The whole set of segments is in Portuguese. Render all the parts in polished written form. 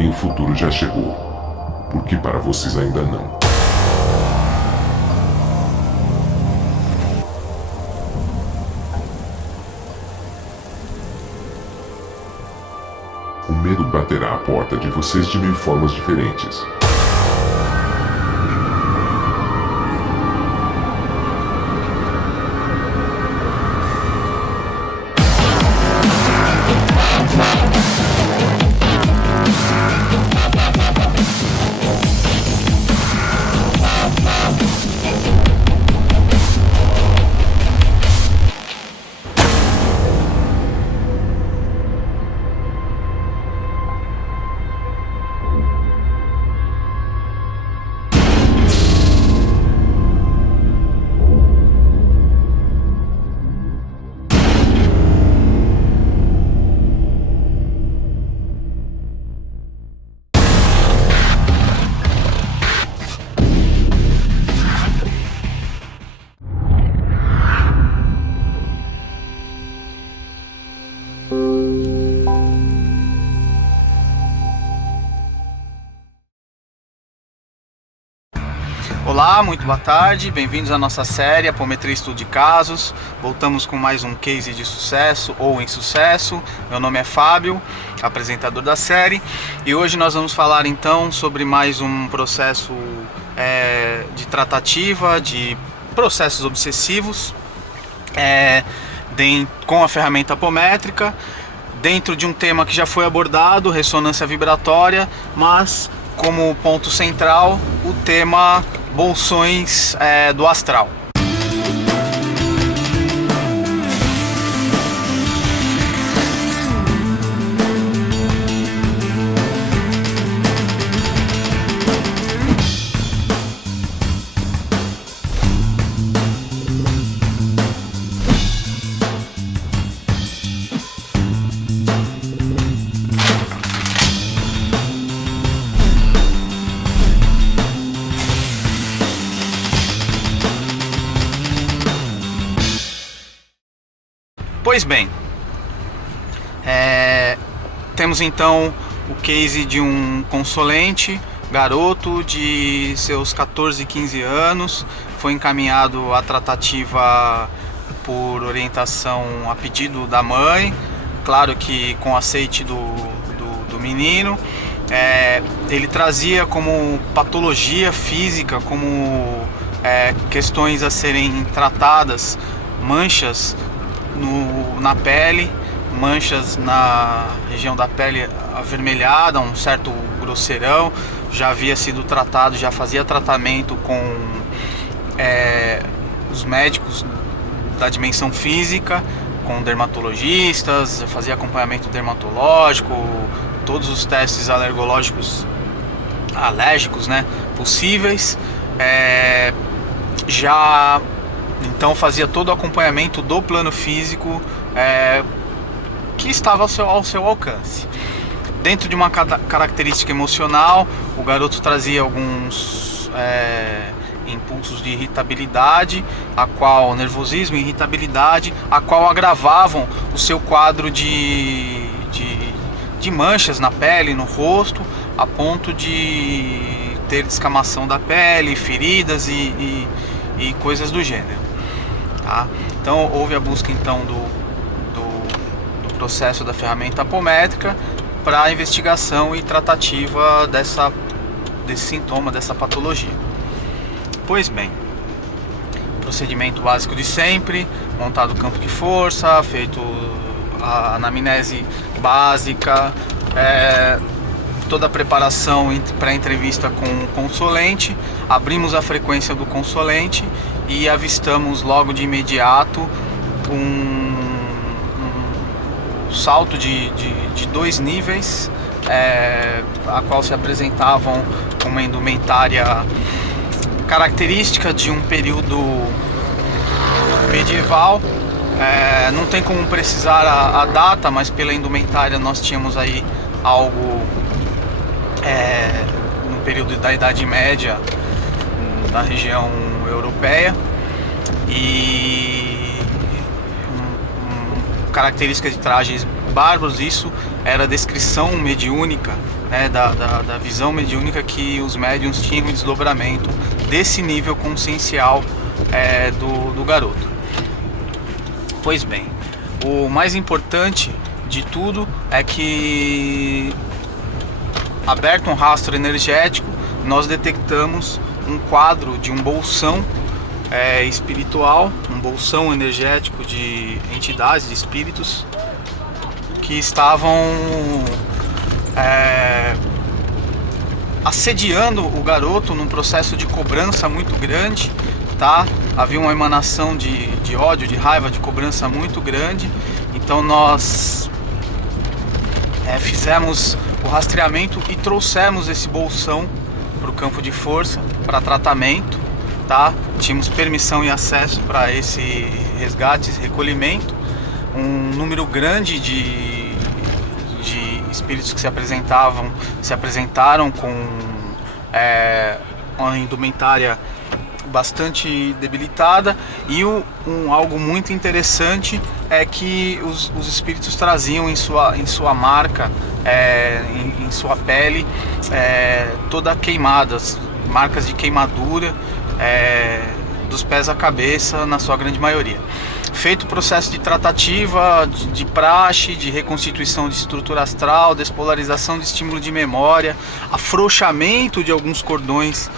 mim o futuro já chegou, porque para vocês ainda não. O medo baterá a porta de vocês de mil formas diferentes. Olá, muito boa tarde, bem-vindos à nossa série Apometria Estudo de Casos. Voltamos com mais um case de sucesso ou insucesso. Meu nome é Fábio, apresentador da série, e hoje nós vamos falar então sobre mais um processo de tratativa de processos obsessivos com a ferramenta apométrica, dentro de um tema que já foi abordado, ressonância vibratória, mas como ponto central o tema bolsões do astral. Pois bem, temos então o case de um consolente, garoto de seus 14, 15 anos, foi encaminhado à tratativa por orientação a pedido da mãe, claro que com aceite do menino. Ele trazia como patologia física, como questões a serem tratadas, manchas na pele, manchas na região da pele avermelhada, um certo grosseirão. Já havia sido tratado, já fazia tratamento com os médicos da dimensão física, com dermatologistas, fazia acompanhamento dermatológico, todos os testes alérgicos possíveis. Já então fazia todo o acompanhamento do plano físico que estava ao seu alcance. Dentro de uma característica emocional, o garoto trazia alguns impulsos de irritabilidade, nervosismo e irritabilidade, a qual agravavam o seu quadro de manchas na pele, no rosto, a ponto de ter descamação da pele, feridas e coisas do gênero. Tá? Então houve a busca então do processo da ferramenta apométrica para a investigação e tratativa desse sintoma, dessa patologia. Pois bem, procedimento básico de sempre, montado o campo de força, feito a anamnese básica, toda a preparação para a entrevista com o consolente. Abrimos a frequência do consolente e avistamos logo de imediato um salto de 2 níveis, a qual se apresentavam uma indumentária característica de um período medieval. Não tem como precisar a data, mas pela indumentária nós tínhamos aí algo no período da Idade Média da região europeia, e características de trajes bárbaros. Isso era descrição mediúnica né, da visão mediúnica, que os médiuns tinham um desdobramento desse nível consciencial do garoto. Pois bem, o mais importante de tudo é que, aberto um rastro energético, nós detectamos um quadro de um bolsão espiritual, um bolsão energético de entidades, de espíritos que estavam assediando o garoto num processo de cobrança muito grande, tá? Havia uma emanação de ódio, de raiva, de cobrança muito grande. Então nós fizemos o rastreamento e trouxemos esse bolsão para o campo de força, para tratamento, tá? Tínhamos permissão e acesso para esse resgate, esse recolhimento. Um número grande de espíritos que se apresentaram com uma indumentária bastante debilitada, e algo muito interessante é que os espíritos traziam em sua marca, em sua pele, toda queimada, marcas de queimadura, dos pés à cabeça, na sua grande maioria. Feito o processo de tratativa, de praxe, de reconstituição de estrutura astral, despolarização de estímulo de memória, afrouxamento de alguns cordões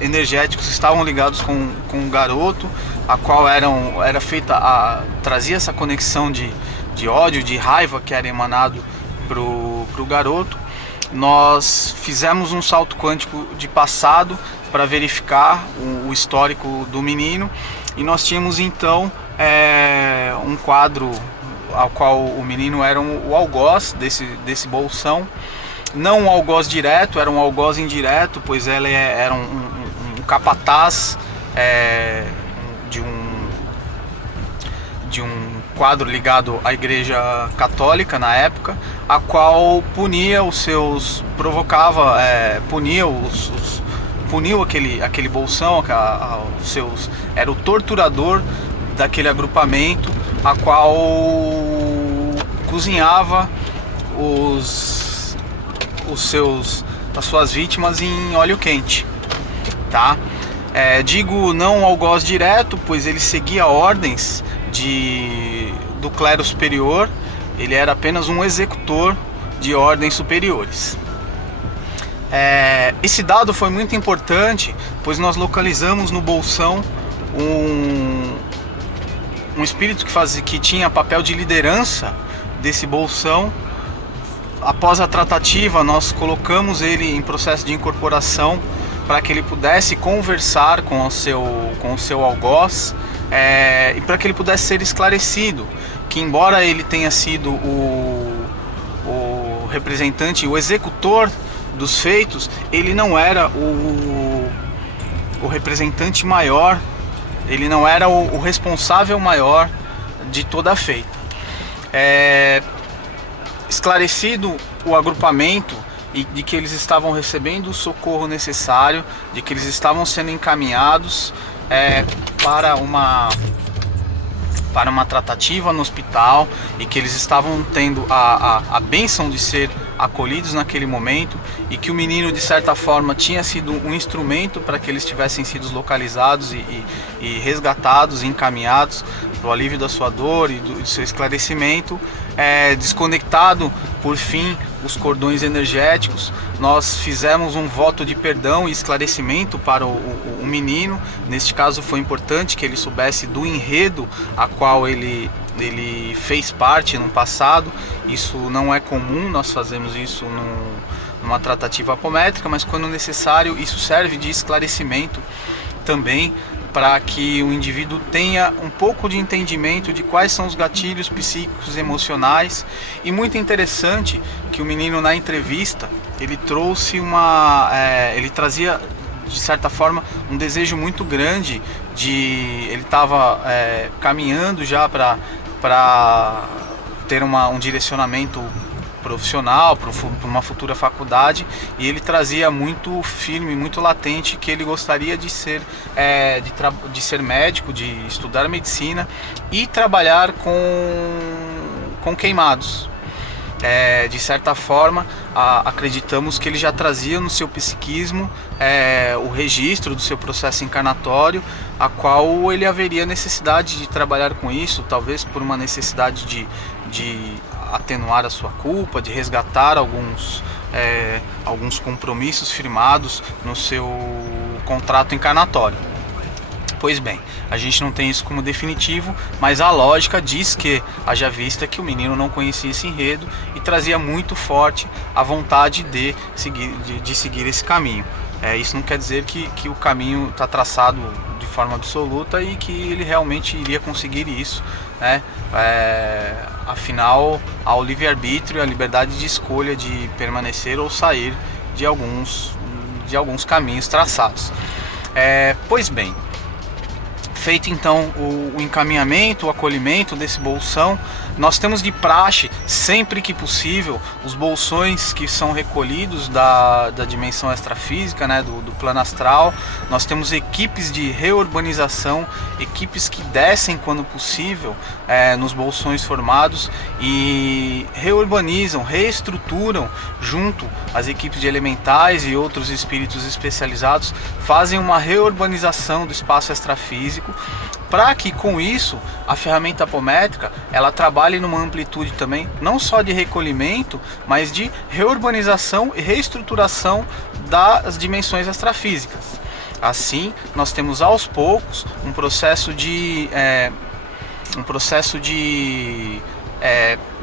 energéticos que estavam ligados com o garoto, a qual era feita, trazia essa conexão de ódio, de raiva que era emanado pro garoto. Nós fizemos um salto quântico de passado para verificar o histórico do menino, e nós tínhamos então um quadro ao qual o menino era o algoz desse bolsão. Não um algoz direto, era um algoz indireto, pois ele era um capataz de um quadro ligado à Igreja Católica na época, a qual punia puniu aquele bolsão, era o torturador daquele agrupamento, a qual cozinhava as suas vítimas em óleo quente, tá? Digo não algoz direto, pois ele seguia ordens do clero superior, ele era apenas um executor de ordens superiores. Esse dado foi muito importante, pois nós localizamos no bolsão um espírito que tinha papel de liderança desse bolsão. Após a tratativa, nós colocamos ele em processo de incorporação para que ele pudesse conversar com o seu algoz, e para que ele pudesse ser esclarecido que, embora ele tenha sido o representante, o executor dos feitos, ele não era o representante maior, ele não era o responsável maior de toda a feita. Esclarecido o agrupamento e de que eles estavam recebendo o socorro necessário, de que eles estavam sendo encaminhados para uma tratativa no hospital, e que eles estavam tendo a bênção de ser acolhidos naquele momento, e que o menino, de certa forma, tinha sido um instrumento para que eles tivessem sido localizados e resgatados e encaminhados para o alívio da sua dor e do seu esclarecimento. Desconectado, por fim, os cordões energéticos, nós fizemos um voto de perdão e esclarecimento para o menino. Neste caso foi importante que ele soubesse do enredo a qual ele fez parte no passado. Isso não é comum, nós fazemos isso numa tratativa apométrica, mas quando necessário isso serve de esclarecimento também, para que o indivíduo tenha um pouco de entendimento de quais são os gatilhos psíquicos e emocionais. E muito interessante que o menino, na entrevista, ele trazia, de certa forma, um desejo muito grande ele estava caminhando já para ter um direcionamento profissional para uma futura faculdade, e ele trazia muito firme, muito latente que ele gostaria de ser médico, de estudar medicina e trabalhar com queimados. de certa forma, acreditamos que ele já trazia no seu psiquismo o registro do seu processo encarnatório, a qual ele haveria necessidade de trabalhar com isso, talvez por uma necessidade de atenuar a sua culpa, de resgatar alguns compromissos firmados no seu contrato encarnatório. Pois bem, a gente não tem isso como definitivo, mas a lógica diz que, haja vista que o menino não conhecia esse enredo e trazia muito forte a vontade de seguir esse caminho. Isso não quer dizer que o caminho está traçado de forma absoluta e que ele realmente iria conseguir isso, né? Afinal, há o livre-arbítrio, a liberdade de escolha de permanecer ou sair de alguns caminhos traçados. Pois bem, feito então o encaminhamento, o acolhimento desse bolsão, nós temos de praxe, sempre que possível, os bolsões que são recolhidos da dimensão extrafísica, né, do plano astral. Nós temos equipes de reurbanização, equipes que descem quando possível nos bolsões formados e reurbanizam, reestruturam junto às equipes de elementais e outros espíritos especializados, fazem uma reurbanização do espaço extrafísico, para que com isso a ferramenta apométrica ela trabalhe numa amplitude também não só de recolhimento, mas de reurbanização e reestruturação das dimensões extrafísicas. Assim, nós temos aos poucos um processo de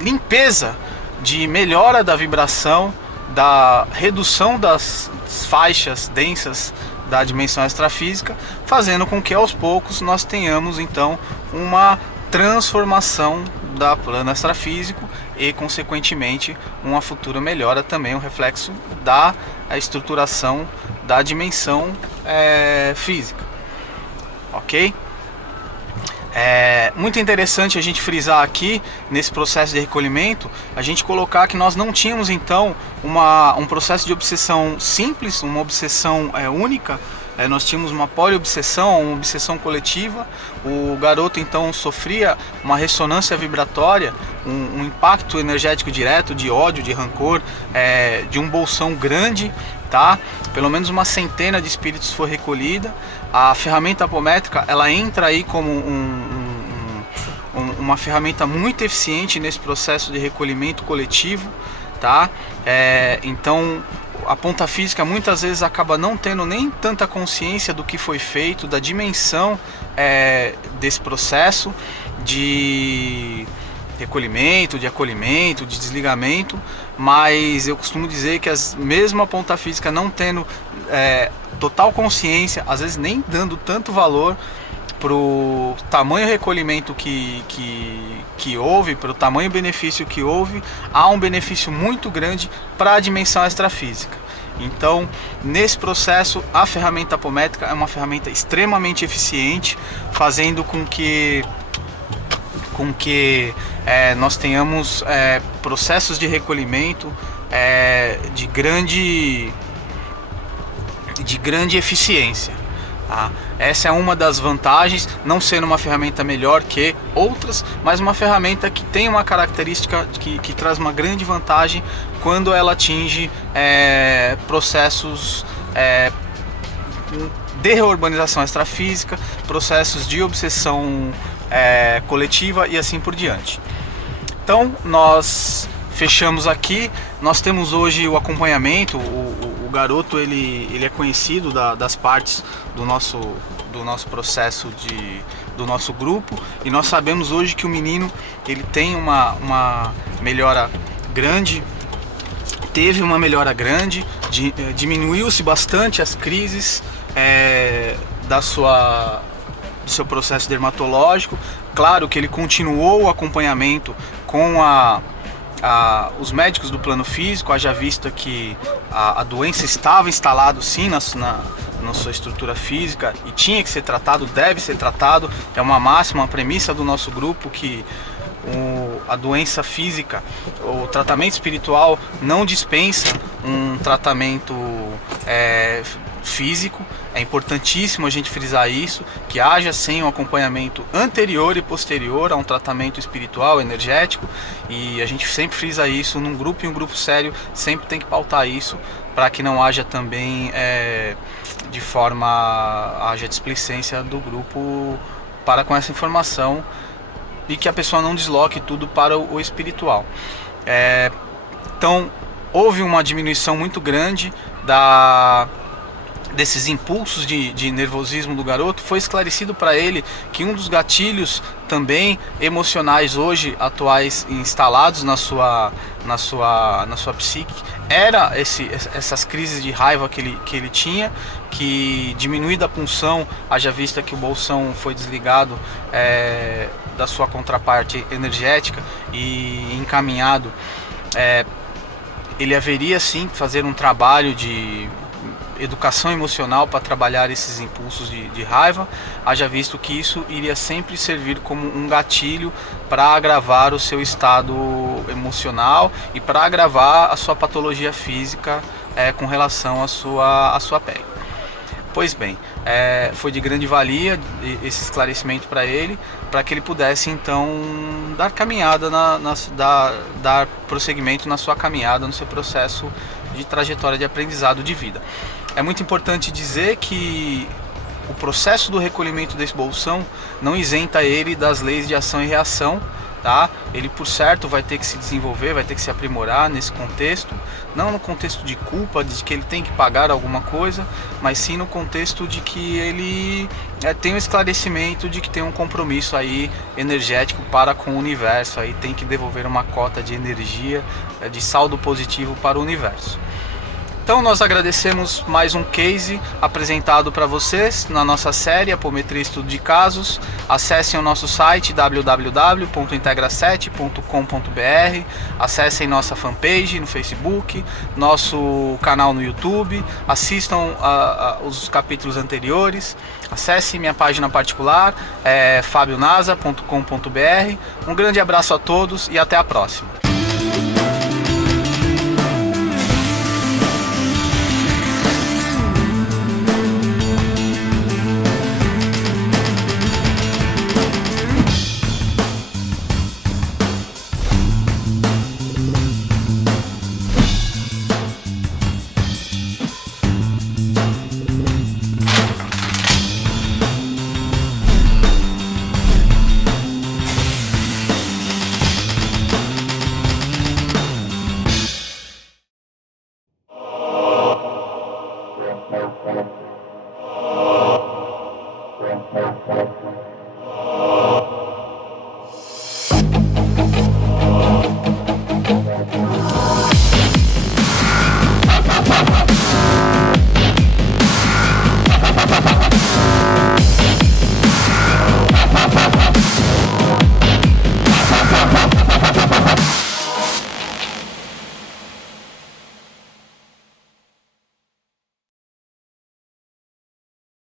limpeza, de melhora da vibração, da redução das faixas densas da dimensão extrafísica, fazendo com que aos poucos nós tenhamos então uma transformação da plano extrafísico e consequentemente uma futura melhora também, um reflexo da estruturação da dimensão física, ok? Muito interessante a gente frisar aqui nesse processo de recolhimento, a gente colocar que nós não tínhamos então um processo de obsessão simples, uma obsessão única. Nós tínhamos uma poliobsessão, uma obsessão coletiva. O garoto então sofria uma ressonância vibratória, um impacto energético direto de ódio, de rancor, de um bolsão grande, tá? Pelo menos uma centena de espíritos foi recolhida. A ferramenta apométrica ela entra aí como uma ferramenta muito eficiente nesse processo de recolhimento coletivo, tá? Então a ponta física muitas vezes acaba não tendo nem tanta consciência do que foi feito, da dimensão desse processo de recolhimento, de acolhimento, de desligamento, mas eu costumo dizer que mesmo a ponta física não tendo total consciência, às vezes nem dando tanto valor para o tamanho recolhimento que houve, para o tamanho benefício que houve, há um benefício muito grande para a dimensão extrafísica. Então, nesse processo, a ferramenta apométrica é uma ferramenta extremamente eficiente, fazendo com que nós tenhamos processos de recolhimento de grande eficiência. Tá? Essa é uma das vantagens, não sendo uma ferramenta melhor que outras, mas uma ferramenta que tem uma característica que traz uma grande vantagem quando ela atinge processos de reurbanização extrafísica, processos de obsessão coletiva e assim por diante. Então nós fechamos aqui. Nós temos hoje o acompanhamento. O garoto ele é conhecido das partes do nosso processo do nosso grupo, e nós sabemos hoje que o menino ele tem uma melhora grande, teve uma melhora grande, diminuiu-se bastante as crises do seu processo dermatológico. Claro que ele continuou o acompanhamento com os médicos do plano físico, haja vista que a doença estava instalada sim na sua estrutura física e tinha que ser tratado, deve ser tratado. É uma máxima, uma premissa do nosso grupo que a doença física, o tratamento espiritual não dispensa um tratamento físico. É importantíssimo a gente frisar isso, que haja sim um acompanhamento anterior e posterior a um tratamento espiritual, energético, e a gente sempre frisa isso num grupo, e um grupo sério sempre tem que pautar isso, para que não haja também haja displicência do grupo para com essa informação, e que a pessoa não desloque tudo para o espiritual. Então houve uma diminuição muito grande desses impulsos de nervosismo do garoto. Foi esclarecido para ele que um dos gatilhos também emocionais hoje atuais instalados na sua psique era essas crises de raiva que ele tinha, que diminuída a punção, haja vista que o bolsão foi desligado da sua contraparte energética e encaminhado, ele haveria sim fazer um trabalho de educação emocional para trabalhar esses impulsos de raiva, haja visto que isso iria sempre servir como um gatilho para agravar o seu estado emocional e para agravar a sua patologia física com relação à sua pele. Pois bem, foi de grande valia esse esclarecimento para ele, para que ele pudesse então dar caminhada, dar prosseguimento na sua caminhada, no seu processo de trajetória de aprendizado de vida. É muito importante dizer que o processo do recolhimento desse bolsão não isenta ele das leis de ação e reação, tá? Ele, por certo, vai ter que se desenvolver, vai ter que se aprimorar nesse contexto, não no contexto de culpa, de que ele tem que pagar alguma coisa, mas sim no contexto de que ele tem um esclarecimento de que tem um compromisso aí energético para com o universo, aí tem que devolver uma cota de energia, de saldo positivo para o universo. Então nós agradecemos mais um case apresentado para vocês na nossa série Apometria Estudo de Casos. Acessem o nosso site www.integra7.com.br, acessem nossa fanpage no Facebook, nosso canal no YouTube, assistam os capítulos anteriores, acessem minha página particular, fabionasa.com.br. Um grande abraço a todos e até a próxima. Thank you.